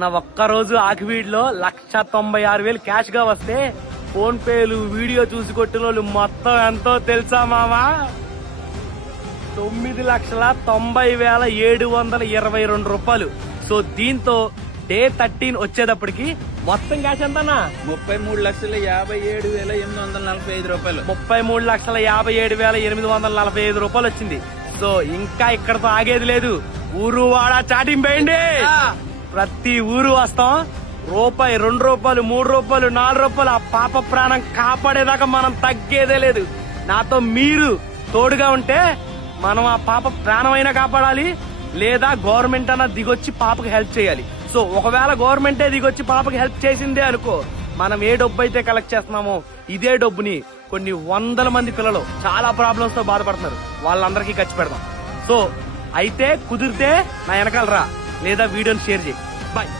నా ఒక్కరోజు ఆకివీడిలో 1,96,000 క్యాష్ గా వస్తే ఫోన్ పేలు వీడియో చూసి కొట్టిన వాళ్ళు మొత్తం ఎంతో తెలుసా మామా? 9,90,722 రూపాయలు. సో దీంతో డే 13 వచ్చేటప్పటికి మొత్తం క్యాష్ ఎంతనా? 33,57,845 రూపాయలు. 33,57,845 రూపాయలు వచ్చింది. సో ఇంకా ఇక్కడతో ఆగేది లేదు. ఊరు వాడ చాటింగ్ వేయండి. ప్రతి ఊరు వస్తాం. రూపాయి, 2 రూపాయలు, 3 రూపాయలు, 4 రూపాయలు ఆ పాప ప్రాణం కాపాడేదాకా మనం తగ్గేదే లేదు. నాతో మీరు తోడుగా ఉంటే మనం ఆ పాప ప్రాణమైనా కాపాడాలి, లేదా గవర్నమెంట్ అన్న దిగొచ్చి పాపకి హెల్ప్ చేయాలి. సో ఒకవేళ గవర్నమెంటే దిగొచ్చి పాపకి హెల్ప్ చేసిందే అనుకో, మనం ఏ డబ్బు అయితే కలెక్ట్ చేస్తున్నామో ఇదే డబ్బుని కొన్ని 100 మంది పిల్లలు చాలా ప్రాబ్లమ్స్ తో బాధపడుతున్నారు, వాళ్ళందరికీ ఖర్చు పెడదాం. సో అయితే కుదిరితే నా వెనకాల రా, లేదా వీడియోని షేర్ చేయి. బాయ్.